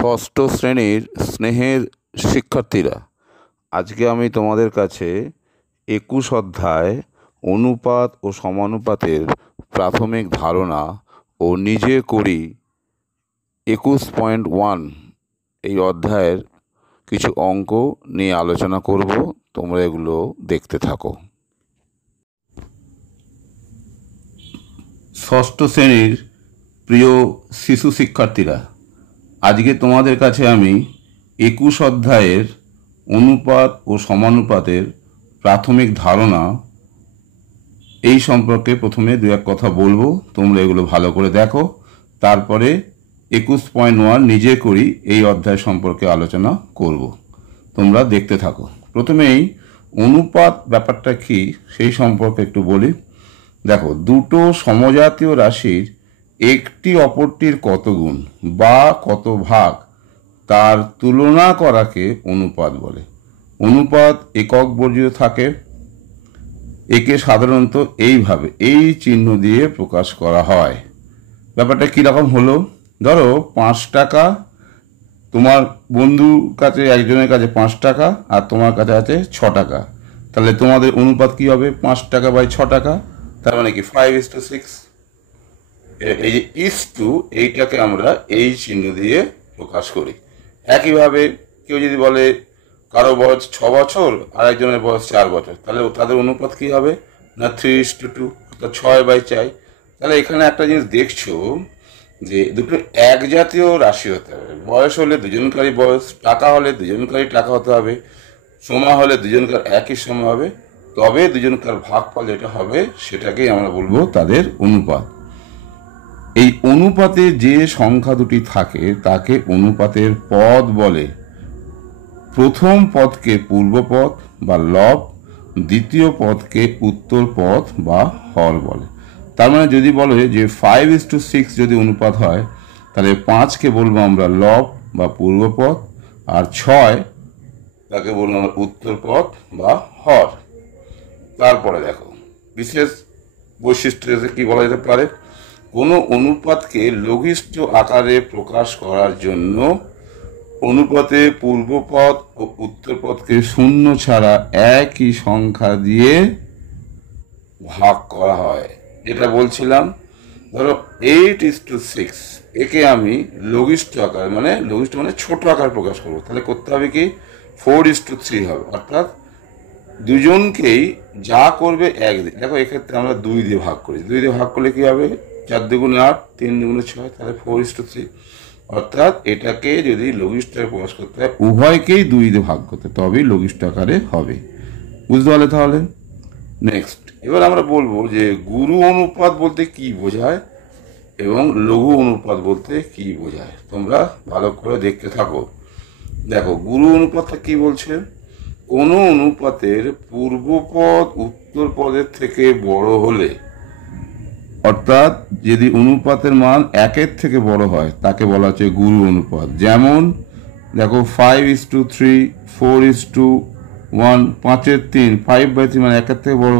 ষষ্ঠ শ্রেণীর স্নেহের শিক্ষার্থীরা, আজকে আমি তোমাদের কাছে 21 অধ্যায় অনুপাত ও সমানুপাতের প্রাথমিক ধারণা ও নিজে করি 21.1 এই অধ্যায়ের কিছু অঙ্ক নিয়ে আলোচনা করব। তোমরা এগুলো দেখতে থাকো। ষষ্ঠ শ্রেণীর প্রিয় শিশু শিক্ষার্থীরা, আজকে তোমাদের কাছে আমি 21 অধ্যায়ের অনুপাত ও সমানুপাতের প্রাথমিক ধারণা এই সম্পর্কে প্রথমে দু এক কথা বলবো। তোমরা এগুলো ভালো করে দেখো, তারপরে 21.1 নিজে করি এই অধ্যায় সম্পর্কে আলোচনা করব। তোমরা দেখতে থাকো। প্রথমেই অনুপাত ব্যাপারটা কি সেই সম্পর্কে একটু বলি। দেখো, দুটো সমজাতীয় রাশির একটি অপরটির কত গুণ বা কত ভাগ তার তুলনা করাকে অনুপাত বলে। অনুপাত একক বর্জিত থাকে। একে সাধারণত এইভাবে এই চিহ্ন দিয়ে প্রকাশ করা হয়। ব্যাপারটা কীরকম হলো, ধরো 5 টাকা, তোমার বন্ধুর কাছে একজনের কাছে 5 টাকা আর তোমার কাছে আছে 6 টাকা, তাহলে তোমাদের অনুপাত কী হবে? 5 টাকা বাই 6 টাকা, তার মানে কি 5:6। এই যে ইস টু, এইটাকে আমরা এই চিহ্ন দিয়ে প্রকাশ করি। একইভাবে কেউ যদি বলে কারো বয়স 6 বছর আর একজনের বয়স 4 বছর, তাহলে তাদের অনুপাত কি হবে না 3:2, অর্থাৎ 6/4। তাহলে এখানে একটা জিনিস দেখছো যে দুটো এক জাতীয় রাশি হতে হবে। বয়স হলে দুজনকারই বয়স, টাকা হলে দুজনকারই টাকা হতে হবে, সময় হলে দুজনকার একই সময় হবে, তবে দুজনকার ভাগফল যেটা হবে সেটাকেই আমরা বলবো তাদের অনুপাত। এই অনুপাতে যে সংখ্যা দুটি থাকে তাকে অনুপাতের পদ বলে। প্রথম পদকে পূর্বপদ বা লব, দ্বিতীয় পদকে উত্তর পদ বা হর বলে। তার মানে যদি বলে যে 5:6 যদি অনুপাত হয়, তাহলে 5কে বলবো আমরা লব বা পূর্বপদ, আর 6 তাকে বলবো আমরা উত্তর পদ বা হর। তারপরে দেখো, বিশেষ বৈশিষ্ট্য কি বলা যেতে পারে, কোনো অনুপাতকে লঘিষ্ঠ আকারে প্রকাশ করার জন্য অনুপাতে পূর্বপদ ও উত্তরপদকে শূন্য ছাড়া একই সংখ্যা দিয়ে ভাগ করা হয়। যেটা বলছিলাম, ধরো 8:6, একে আমি লঘিষ্ঠ আকার মানে ছোট আকার প্রকাশ করবো, তাহলে করতে হবে কি 4:3 হবে, অর্থাৎ দুজনকেই যা করবে এক দিয়ে। দেখো, এক্ষেত্রে আমরা 2 দিয়ে ভাগ করি। 2 দিয়ে ভাগ করলে কি হবে? 4 দুগুণে 8, 3 দুগুণে 6, তাহলে 4:3। অর্থাৎ এটাকে যদি লঘিষ্ঠ আকারে প্রকাশ করতে হয়, উভয়কেই 2 দিয়ে ভাগ করতে, তবেই লঘিষ্ঠ আকারে হবে। বুঝতে পারলে তাহলে? নেক্সট, এবার আমরা বলবো যে গুরু অনুপাত বলতে কি বোঝায় এবং লঘু অনুপাত বলতে কি বোঝায়। তোমরা ভালো করে দেখতে থাকো। দেখো, গুরু অনুপাতটা কি বলছে, কোনো অনুপাতের পূর্বপদ উত্তর পদের থেকে বড় হলে, অর্থাৎ যদি অনুপাতের মান 1-এর থেকে বড় হয় তাকে বলা হচ্ছে গুরু অনুপাত। যেমন দেখো 5:3, 4:1, 5/3, 5/3 মানে 1-এর থেকে বড়,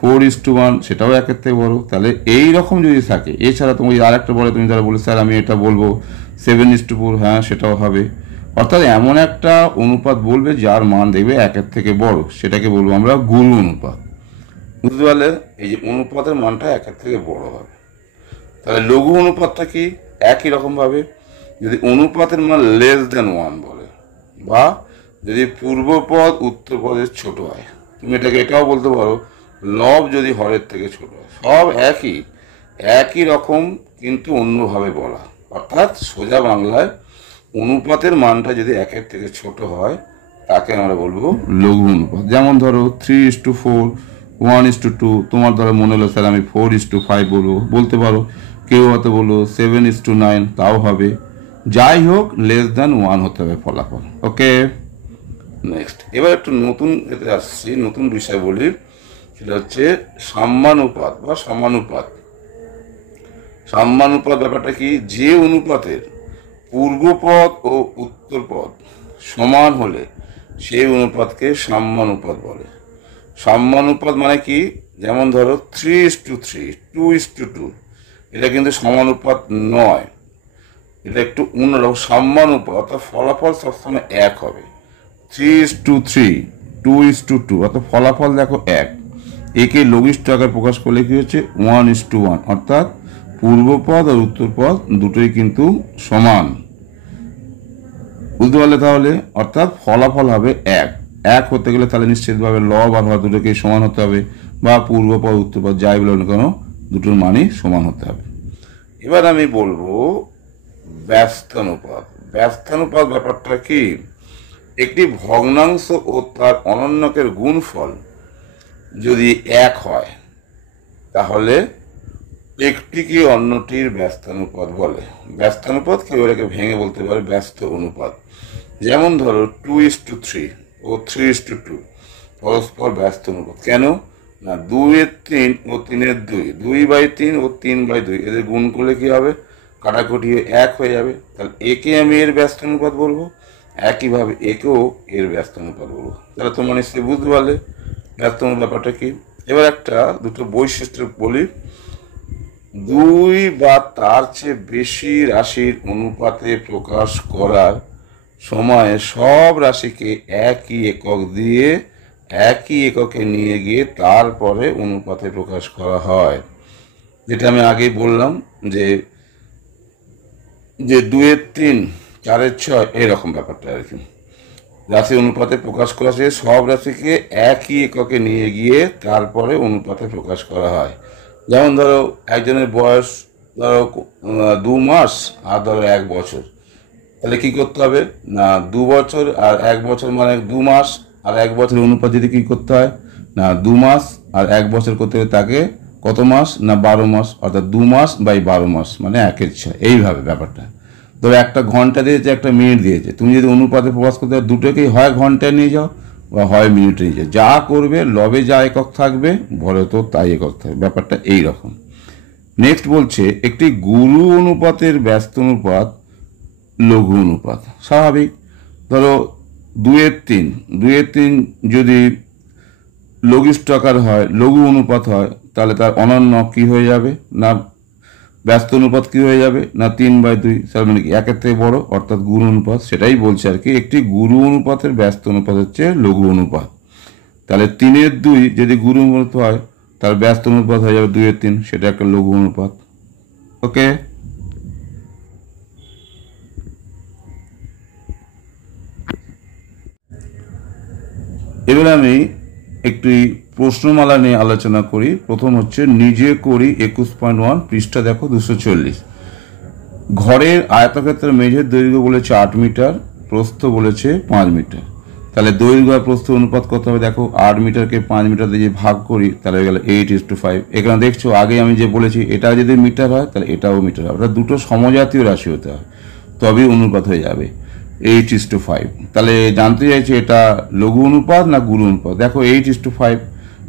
4:1 সেটাও 1-এর থেকে বড়। তাহলে এই রকম যদি থাকে, এছাড়া তুমি আরেকটা বলে, তুমি যারা বলে স্যার আমি এটা বলবো 7:4, হ্যাঁ সেটাও হবে। অর্থাৎ এমন একটা অনুপাত বলবে যার মান দেখবে 1-এর থেকে বড়, সেটাকে বলবো আমরা গুরু অনুপাত। বুঝতে পারলে? এই যে অনুপাতের মানটা 1-এর থেকে বড় হবে। তাহলে লঘু অনুপাতটা কি? একই রকমভাবে যদি অনুপাতের মান <1 বলে, বা যদি পূর্বপদ উত্তর পদের ছোট হয়, তুমি এটাকে এটাও বলতে পারো লব যদি হরের থেকে ছোট হয়। সব একই রকম, কিন্তু অন্যভাবে বলা। অর্থাৎ সোজা বাংলায় অনুপাতের মানটা যদি 1-এর থেকে ছোট হয় তাকে আমরা বলবো লঘু অনুপাত। যেমন ধরো 3:4, 1:2, তোমার ধরো মনে হলো স্যার আমি 4:5 বলতে পারো, কেউ হয়তো বললো 7:9, তাও হবে। যাই হোক, <1 হতে হবে ফলাফল। ওকে, নেক্সট, এবার একটু নতুন এতে আসছি, নতুন বিষয় বলি, সেটা হচ্ছে সাম্যানুপাত বা সমানুপাত। সাম্যানুপাত ব্যাপারটা কি, যে অনুপাতের পূর্বপদ ও উত্তরপদ সমান হলে সেই অনুপাতকে সাম্যানুপাত বলে। সাম্যানুপাত মানে কি, যেমন ধরো 3:3, 2:2, এটা কিন্তু সমানুপাত নয়। এটা একটু অন্যরকম সাম্যানুপাত, অর্থাৎ ফলাফল সবসময় এক হবে। 3:3, 2:2, অর্থাৎ ফলাফল দেখো এক। একে লঘিষ্ঠ আকারে প্রকাশ করলে কি হচ্ছে 1:1, অর্থাৎ পূর্বপদ আর উত্তরপদ দুটোই কিন্তু সমান। বুঝতে পারলে তাহলে? অর্থাৎ ফলাফল হবে এক। এক হতে গেলে তাহলে নিশ্চিতভাবে লব আর হর দুটোকেই সমান হতে হবে, বা পূর্বপদ উত্তরপদ যাই বলো না কেন দুটোর মানই সমান হতে হবে। এবার আমি বলবো ব্যস্তানুপাত। ব্যস্তানুপাত ব্যাপারটা কি? একটি ভগ্নাংশ ও তার অনন্যকের গুণফল যদি এক হয় তাহলে একটিকে অন্যটির ব্যস্তানুপাত বলে। ব্যস্তানুপাত কেউ এটাকে ভেঙে বলতে পারে ব্যস্ত অনুপাত। যেমন ধরো 2:3 ও 3:2 পরস্পর ব্যস্ত অনুপাত। কেন না 2/3 ও 3/2, 2/3 ও 3/2 এদের গুণ করলে কি হবে? কাটাকুটি এক হয়ে যাবে। তাহলে একে আমি এর ব্যস্ত অনুপাত বলবো, একইভাবে একেও এর ব্যস্ত অনুপাত বলবো। তাহলে তোমরা নিশ্চয়ই বুঝতে পারলে ব্যস্ত অনুপাত ব্যাপারটা কি। এবার দুটো বৈশিষ্ট্য বলি। দুই বা তার চেয়ে বেশি রাশির অনুপাতে প্রকাশ করার সময় সব রাশিকে একই একক দিয়ে একই এককে নিয়ে গিয়ে তারপরে অনুপাতে প্রকাশ করা হয়। যেটা আমি আগেই বললাম যে 2/3, 4/6 এরকম ব্যাপারটা আর কি। রাশি অনুপাতে প্রকাশ করা হচ্ছে সব রাশিকে একই এককে নিয়ে গিয়ে তারপরে অনুপাতে প্রকাশ করা হয়। যেমন ধরো একজনের বয়স ধরো 2 মাস আর ধরো 1 বছর, তাহলে কি করতে হবে না 2 বছর আর 1 বছর মানে 2 মাস আর 1 বছরের অনুপাত যদি কি করতে হয় না 2 মাস আর 1 বছর করতে হবে তাকে কত মাস না 12 মাস, অর্থাৎ 2 মাস বাই 12 মাস মানে 1/6। এইভাবে ব্যাপারটা। ধরো একটা ঘন্টা দিয়েছে, একটা মিনিট দিয়েছে, তুমি যদি অনুপাতে প্রকাশ করতে হয় দুটোকেই হয় ঘন্টায় নিয়ে যাও বা হয় মিনিটে নিয়ে যাও। যা করবে লবে যা একক থাকবে ভরে তো তাই একক থাকবে। ব্যাপারটা এইরকম। নেক্সট বলছে একটি গুরু অনুপাতের ব্যস্ত অনুপাত লঘু অনুপাত। স্বাভাবিক। ধরো 2/3 যদি লঘিষ্ঠ আকার হয়, লঘু অনুপাত হয়, তাহলে তার অনন্য কি হয়ে যাবে না ব্যস্ত অনুপাত কি হয়ে যাবে না 3/2, তার মানে কি একের থেকে বড়, অর্থাৎ গুরু অনুপাত। সেটাই বলছে আর কি, একটি গুরু অনুপাতের ব্যস্ত অনুপাত হচ্ছে লঘু অনুপাত। তাহলে 3/2 যদি গুরু অনুপাত হয় তার ব্যস্ত অনুপাত হয়ে যাবে 2/3, সেটা একটা লঘু অনুপাত। ওকে। এবার আমি একটি প্রশ্নমালা নিয়ে আলোচনা করি। প্রথম হচ্ছে নিজে করি 21.1, পৃষ্ঠা দেখো 240। ঘরের আয়তক্ষেত্রের মেঝের দৈর্ঘ্য বলেছে 8 মিটার, প্রস্থ বলেছে 5 মিটার। তাহলে দৈর্ঘ্য আর প্রস্থ অনুপাত কত হবে দেখো, 8 মিটারকে 5 মিটার দিয়ে ভাগ করি তাহলে হয়ে গেল 8:5। এখানে দেখছো আগে আমি যে বলেছি এটা যদি মিটার হয় তাহলে এটাও মিটার হবে, অর্থাৎ দুটো সমজাতীয় রাশি হতে হয় তবেই অনুপাত হয়ে যাবে 8:5। তাহলে জানতে চাইছি এটা লঘু অনুপাত না গুরু অনুপাত। দেখো 8:5,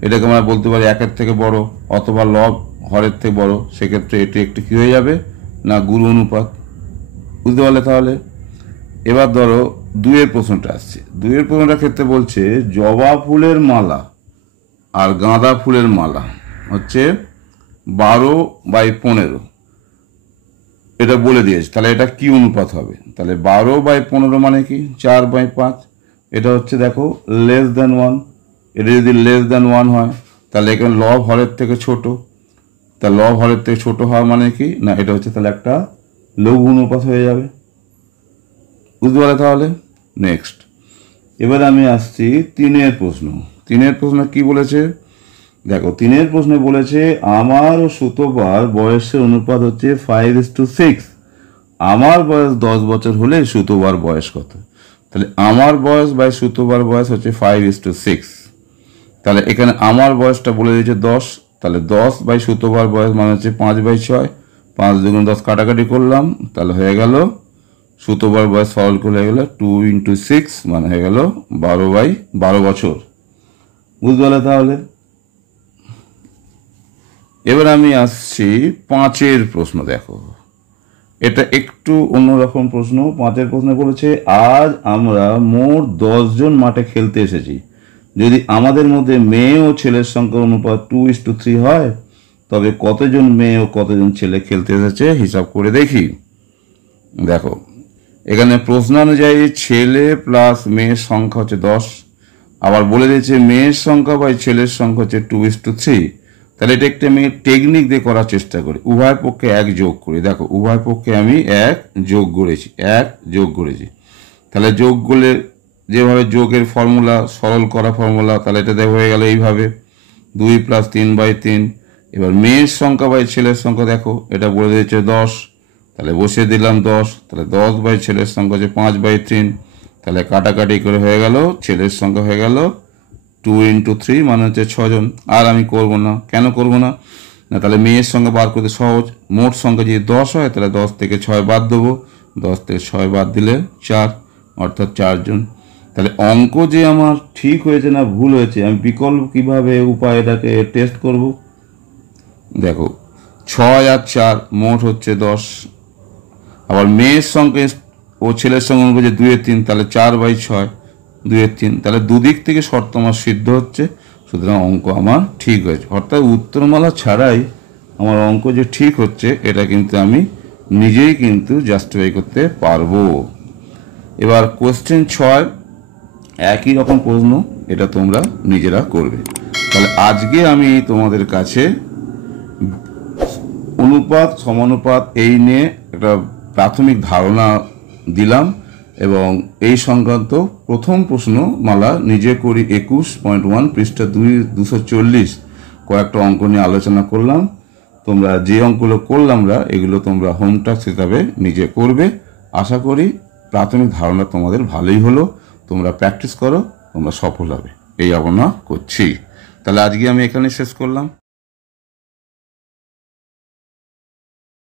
এটাকে আমরা বলতে পারি একের থেকে বড় অথবা লব হরের থেকে বড়, সেক্ষেত্রে এটি একটি কী হয়ে যাবে না গুরু অনুপাত। বুঝতে পারলে তাহলে? এবার ধরো 2-এর প্রশ্নটা আসছে। 2-এর প্রশ্নটার ক্ষেত্রে বলছে জবা ফুলের মালা আর গাঁদা ফুলের মালা হচ্ছে 12/15, এটা বলে দিয়েছে। তাহলে এটা কি অনুপাত হবে? তাহলে 12/15 মানে কি 4/5। এটা হচ্ছে দেখো <1। এটা যদি <1 হয় তাহলে এখানে লব হরের থেকে ছোট, তা লব হরের থেকে ছোট হওয়া মানে কি না এটা হচ্ছে তাহলে একটা লঘু অনুপাত হয়ে যাবে। বুঝতে পারলে তাহলে? নেক্সট এবার আমি আসছি 3-এর প্রশ্ন। 3-এর প্রশ্ন কি বলেছে দেখো, 3-এর প্রশ্নে বলেছে আমার ও সুতোবার বয়সের অনুপাত হচ্ছে 5:6। আমার বয়স 10 বছর হলে সুতোবার বয়স কত? তাহলে আমার বয়স বাই সুতোবার বয়স হচ্ছে 5:6। তাহলে এখানে আমার বয়সটা বলে দিয়েছে 10, তাহলে 10 বাই সুতোবার বয়স মানে হচ্ছে 5/6। 5 2 10 কাটাকাটি করলাম তাহলে হয়ে গেল সুতোবার বয়স সরল করে হয়ে গেল 2 × 6 মানে হয়ে গেল 12/12 বছর। বুঝতে পারলে তাহলে? এবার আমি আসছি 5-এর প্রশ্ন। দেখো এটা একটু অন্যরকম প্রশ্ন। 5-এর প্রশ্ন বলেছে আজ আমরা মোট 10 জন মাঠে খেলতে এসেছি। যদি আমাদের মধ্যে মেয়ে ও ছেলের সংখ্যার অনুপাত 2:3 হয় তবে কতজন মেয়ে ও কতজন ছেলে খেলতে এসেছে হিসাব করে দেখি। দেখো এখানে প্রশ্নানুযায়ী ছেলে প্লাস মেয়ের সংখ্যা হচ্ছে 10, আবার বলে দিয়েছে মেয়ের সংখ্যা বাই ছেলের সংখ্যা হচ্ছে 2:3। তাহলে এটা একটা আমি টেকনিক দিয়ে করার চেষ্টা করি, উভয় পক্ষে 1 যোগ করি। দেখো উভয় পক্ষে আমি 1 যোগ করেছি। তাহলে যোগ করলে যেভাবে যোগের ফর্মুলা, সরল করা ফর্মুলা, তাহলে এটা দেখো হয়ে গেল এইভাবে 2 + 3/3। এবার মেয়ের সংখ্যা বাই ছেলের সংখ্যা দেখো এটা বলে দিয়েছে 10, তাহলে বসিয়ে দিলাম 10। তাহলে 10 বাই ছেলের সংখ্যা হচ্ছে 5/3। তাহলে কাটাকাটি করে হয়ে গেল ছেলের সংখ্যা হয়ে গেল 2 × 3 মানে হচ্ছে 6 জন। আর আমি করব না, কেন করব না? না তাহলে মেয়ের সংখ্যা বার করতে সহজ, মোট সংখ্যা যদি 10 হয় তাহলে 10 থেকে 6 বাদ দেবো, 10 থেকে 6 বাদ দিলে 4, অর্থাৎ 4 জন। তাহলে অঙ্ক যে আমার ঠিক হয়েছে না ভুল হয়েছে, আমি বিকল্প কিভাবে উপায় এটাকে টেস্ট করব? দেখো 6 আর 4 মোট হচ্ছে 10, আবার মেয়ের সঙ্গে ও ছেলের সঙ্গে অনুপাত 2/3, তাহলে 4/6 2/3। তাহলে দুদিক থেকে শর্ত আমার সিদ্ধ হচ্ছে, সুতরাং অঙ্ক আমার ঠিক হয়েছে। অর্থাৎ উত্তরমালা ছাড়াই আমার অঙ্ক যে ঠিক হচ্ছে এটা কিন্তু আমি নিজেই কিন্তু জাস্টিফাই করতে পারবো। এবার কোশ্চেন 6 একই রকম প্রশ্ন, এটা তোমরা নিজেরা করবে। তাহলে আজকে আমি তোমাদের কাছে অনুপাত সমানুপাত এই নিয়ে একটা প্রাথমিক ধারণা দিলাম এবং এই সংক্রান্ত প্রথম প্রশ্নমালা নিজে করি 21.1 পৃষ্ঠা 240 কয়েকটা অঙ্ক নিয়ে আলোচনা করলাম। তোমরা যে অঙ্কগুলো করলাম এগুলো তোমরা হোম টাস্ক হিসাবে নিজে করবে। আশা করি প্রাথমিক ধারণা তোমাদের ভালোই হলো, তোমরা প্র্যাকটিস করো, তোমরা সফল হবে এই কামনা করছি। তাহলে আজকে আমি এখানে শেষ করলাম।